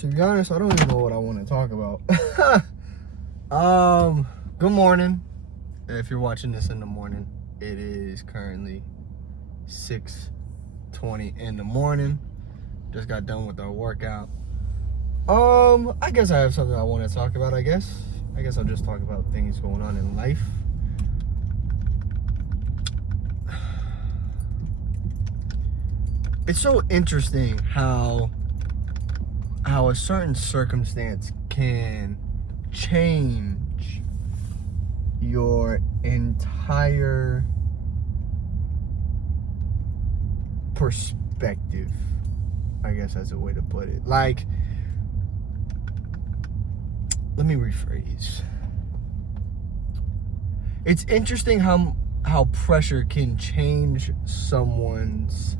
To be honest, I don't even know what I want to talk about. Good morning. If you're watching this in the morning, it is currently 6:20 in the morning. Just got done with our workout. I guess I have something I want to talk about, I guess I'll just talk about things going on in life. It's so interesting how a certain circumstance can change your entire perspective. I guess that's a way to put it. Like, let me rephrase. It's interesting how pressure can change someone's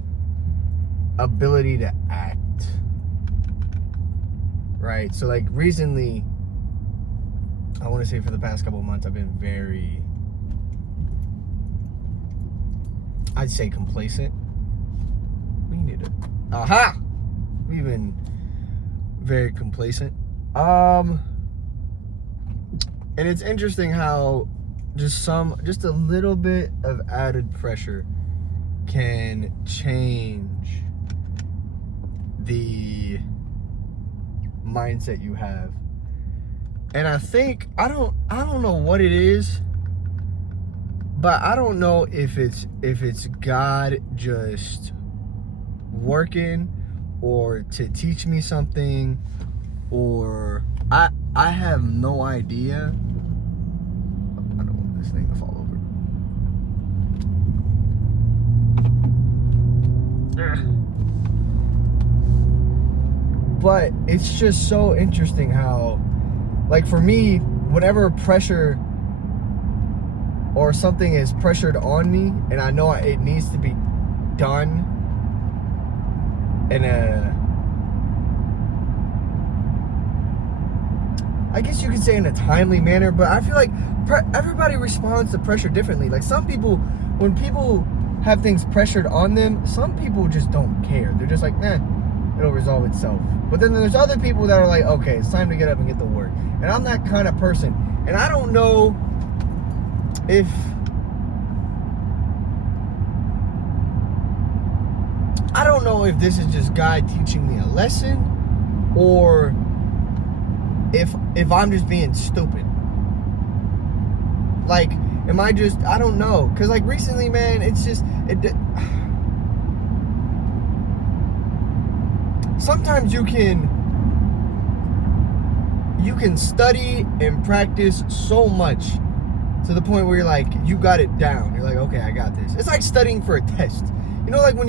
ability to act. Right? So like recently, I want to say for the past couple of months, I've been very, I'd say complacent. We need to, aha! We've been very complacent. And it's interesting how just a little bit of added pressure can change the mindset you have. And I think I don't know what it is, but I don't know if it's God just working or to teach me something, or I have no idea. I don't want this thing to fall over. But it's just so interesting how, like for me, whenever pressure or something is pressured on me and I know it needs to be done in I guess you could say in a timely manner, but I feel like everybody responds to pressure differently. Like some people, when people have things pressured on them, some people just don't care. They're just like, it'll resolve itself. But then there's other people that are like, okay, it's time to get up and get to work. And I'm that kind of person. And I don't know if this is just God teaching me a lesson, or if I'm just being stupid. Like, am I just, I don't know. Because like recently, man, it's just, sometimes you can study and practice so much to the point where you're like, you got it down. You're like, okay, I got this. It's like studying for a test. You know, like when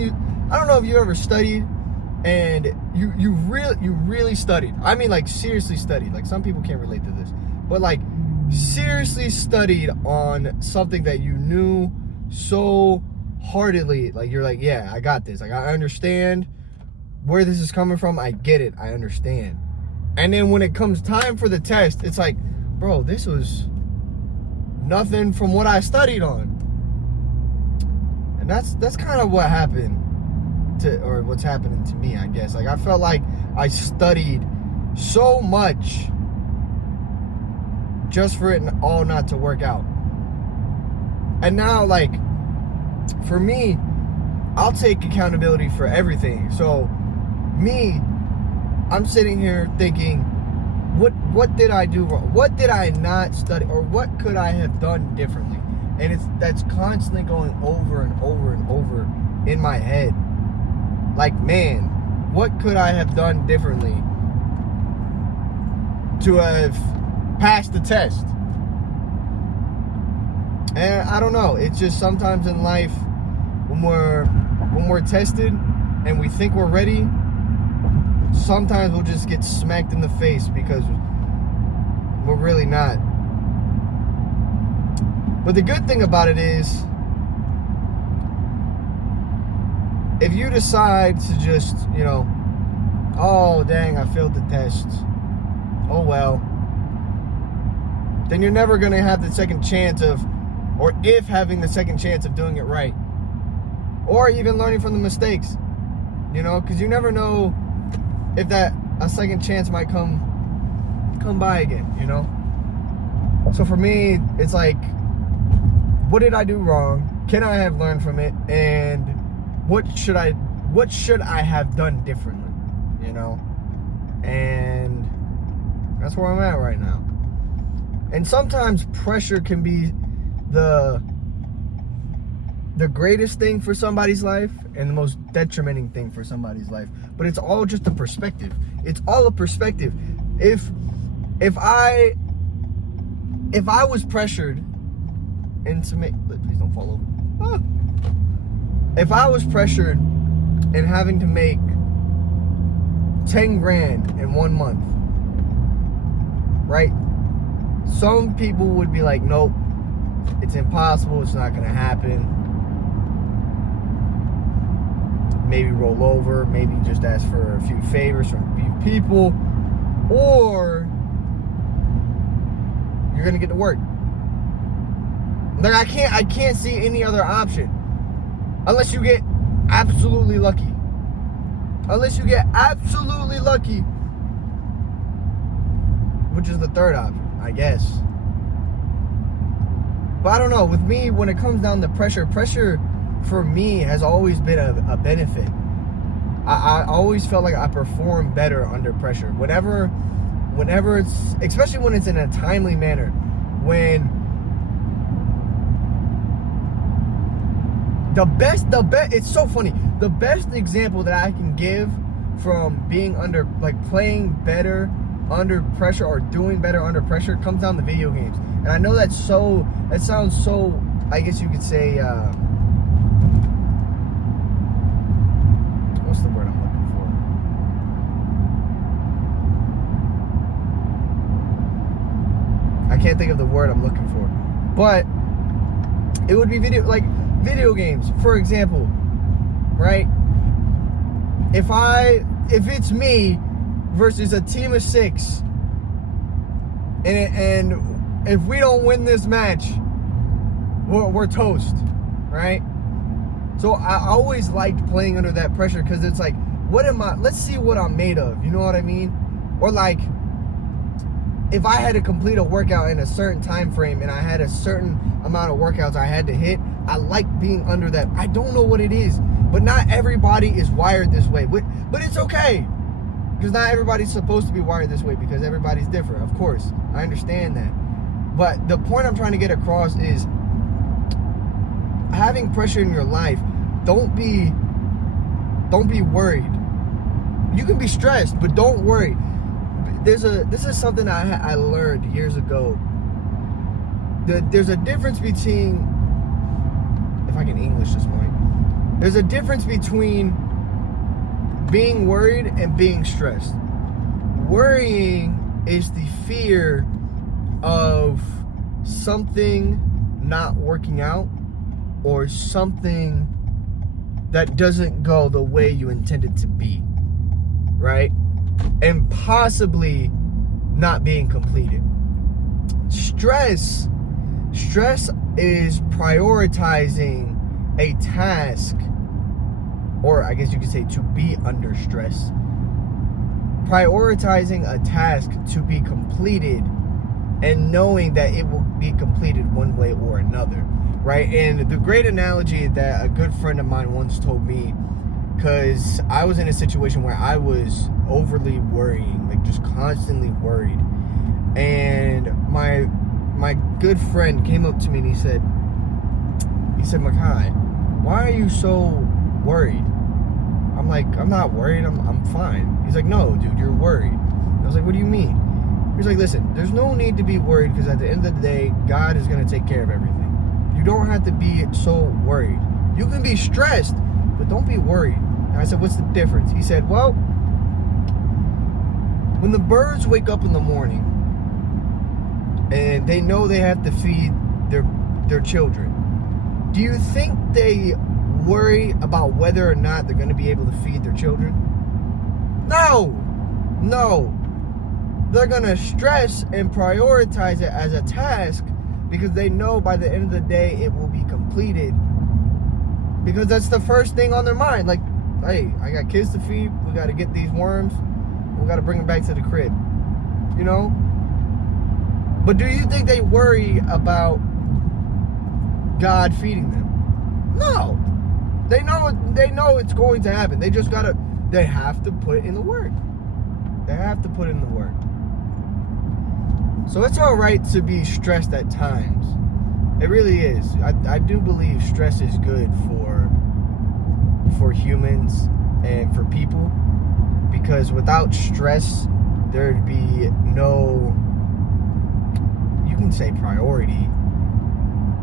I don't know if you ever studied and you really studied. I mean, like seriously studied. Like some people can't relate to this, but like seriously studied on something that you knew so heartedly. Like you're like, yeah, I got this. Like I understand where this is coming from. I get it. I understand. And then when it comes time for the test, it's like, bro, this was nothing from what I studied on. And that's kind of what happened or what's happening to me, I guess. Like I felt like I studied so much just for it all not to work out. And now, like, for me, I'll take accountability for everything. So me, I'm sitting here thinking, what did I do wrong? What did I not study? Or what could I have done differently? And that's constantly going over and over and over in my head. Like, man, what could I have done differently to have passed the test? And I don't know. It's just sometimes in life when we're tested and we think we're ready, sometimes we'll just get smacked in the face because we're really not. But the good thing about it is, if you decide to just, oh dang, I failed the test, oh well, then you're never going to have the second chance of, or if having the second chance of doing it right, or even learning from the mistakes, because you never know if that a second chance might come by again, you know? So for me, it's like, what did I do wrong? Can I have learned from it? And what should I have done differently, you know? And that's where I'm at right now. And sometimes pressure can be the greatest thing for somebody's life and the most detrimenting thing for somebody's life. But it's all just a perspective. It's all a perspective. If I was pressured into please don't fall over. If I was pressured in having to make 10 grand in 1 month, right? Some people would be like, nope, it's impossible, it's not gonna happen. Maybe roll over, maybe just ask for a few favors from a few people, or you're gonna get to work. Like I can't see any other option. Unless you get absolutely lucky. Which is the third option, I guess. But I don't know. With me, when it comes down to pressure for me has always been a benefit. I always felt like I perform better under pressure. Whenever it's, especially when it's in a timely manner, when the best, it's so funny. The best example that I can give from being under, like playing better under pressure or doing better under pressure comes down to video games. And I know that sounds so, I guess you could say, what's the word I'm looking for? I can't think of the word I'm looking for. But it would be video games, for example, right? If it's me versus a team of 6, and if we don't win this match, we're toast, right? So I always liked playing under that pressure because it's like, let's see what I'm made of, you know what I mean? Or like, if I had to complete a workout in a certain time frame and I had a certain amount of workouts I had to hit, I like being under that. I don't know what it is, but not everybody is wired this way. But it's okay, because not everybody's supposed to be wired this way, because everybody's different. Of course, I understand that. But the point I'm trying to get across is having pressure in your life. Don't be worried. You can be stressed, but don't worry. This is something I learned years ago. There's a difference between, if I can English this morning, there's a difference between being worried and being stressed. Worrying is the fear of something not working out or something that doesn't go the way you intended to be, right? And possibly not being completed. Stress is prioritizing a task, or I guess you could say to be under stress. Prioritizing a task to be completed and knowing that it will be completed one way or another, right? And the great analogy that a good friend of mine once told me, because I was in a situation where I was overly worrying, like just constantly worried. And my good friend came up to me and he said, Makai, why are you so worried? I'm like, I'm not worried, I'm fine. He's like, no, dude, you're worried. I was like, what do you mean? He's like, listen, there's no need to be worried, because at the end of the day, God is going to take care of everything. You don't have to be so worried. You can be stressed, but don't be worried. And I said, what's the difference? He said, well, when the birds wake up in the morning and they know they have to feed their children, do you think they worry about whether or not they're going to be able to feed their children? No. They're going to stress and prioritize it as a task because they know by the end of the day it will be completed, because that's the first thing on their mind. Like, hey, I got kids to feed, we got to get these worms, We got to bring them back to the crib. You know? But do you think they worry about God feeding them? No. They know it's going to happen. They have to put it in the work. They have to put it in the work. So it's all right to be stressed at times. It really is. I do believe stress is good for humans and for people, because without stress, there'd be no, you can say priority,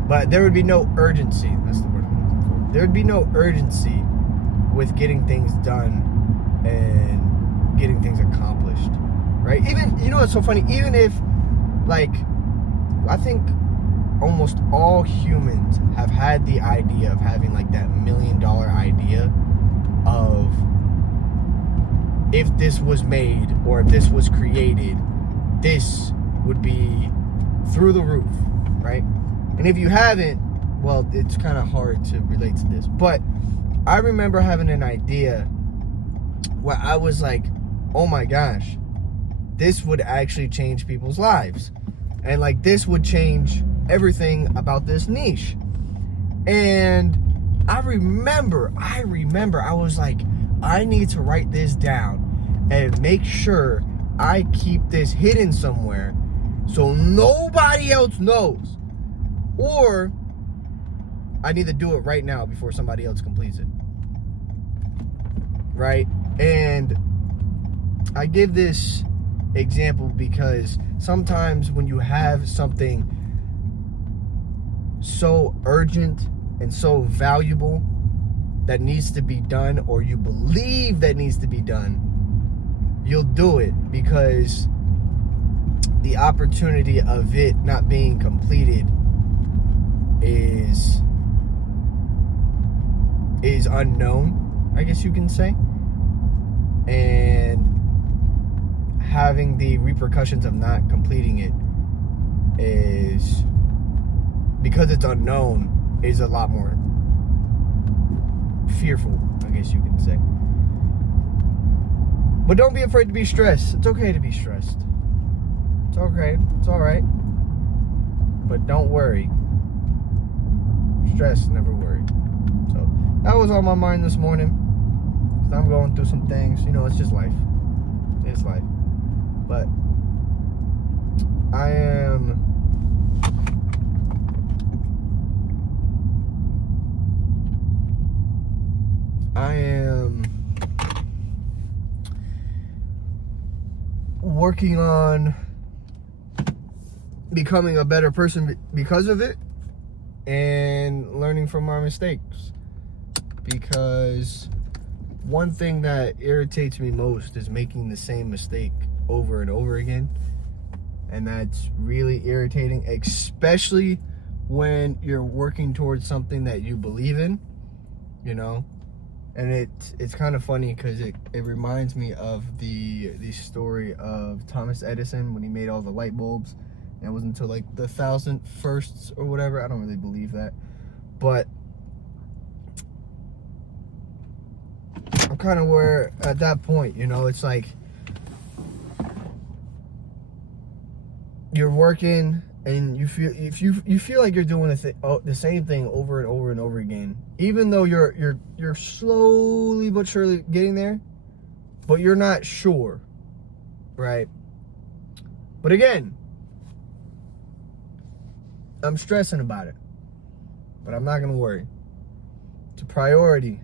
but there would be no urgency. That's the word I'm looking for. There would be no urgency with getting things done and getting things accomplished, right? Even, you know what's so funny? Even if, like, I think almost all humans have had the idea of having, like, that $1 million idea of, if this was made or if this was created, this would be through the roof, right? And if you haven't, well, it's kind of hard to relate to this. But I remember having an idea where I was like, oh my gosh, this would actually change people's lives. And like, this would change everything about this niche. And I remember, I was like, I need to write this down and make sure I keep this hidden somewhere so nobody else knows. Or I need to do it right now before somebody else completes it. Right? And I give this example because sometimes when you have something so urgent and so valuable that needs to be done, or you believe that needs to be done, you'll do it because the opportunity of it not being completed is unknown, I guess you can say. And having the repercussions of not completing it is, because it's unknown, is a lot more fearful, I guess you can say. But don't be afraid to be stressed. It's okay to be stressed. It's okay. It's all right. But don't worry. Stress, never worry. So that was on my mind this morning. 'Cause I'm going through some things. You know, it's just life. It's life. But I am working on becoming a better person because of it, and learning from my mistakes. Because one thing that irritates me most is making the same mistake over and over again. And that's really irritating, especially when you're working towards something that you believe in, you know. And it's kind of funny because it reminds me of the story of Thomas Edison when he made all the light bulbs. And it wasn't until like the 1000 firsts or whatever. I don't really believe that. But I'm kind of where at that point, you know, it's like you're working and you feel like you're doing the same thing over and over and over again, even though you're slowly but surely getting there, but you're not sure, right? But again, I'm stressing about it, but I'm not gonna worry. It's a priority,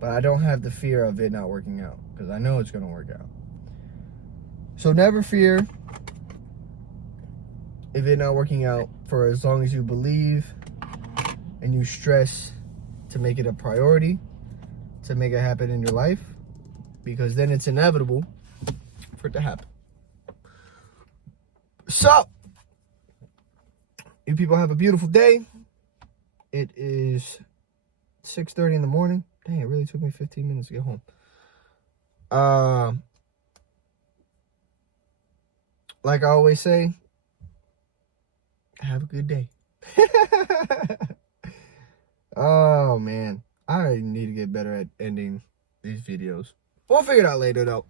but I don't have the fear of it not working out because I know it's gonna work out. So never fear if it not working out, for as long as you believe and you stress to make it a priority, to make it happen in your life, because then it's inevitable for it to happen. So, you people have a beautiful day. It is 6:30 in the morning. Dang, it really took me 15 minutes to get home. Like I always say, have a good day. Oh man, I need to get better at ending these videos. We'll figure it out later, though.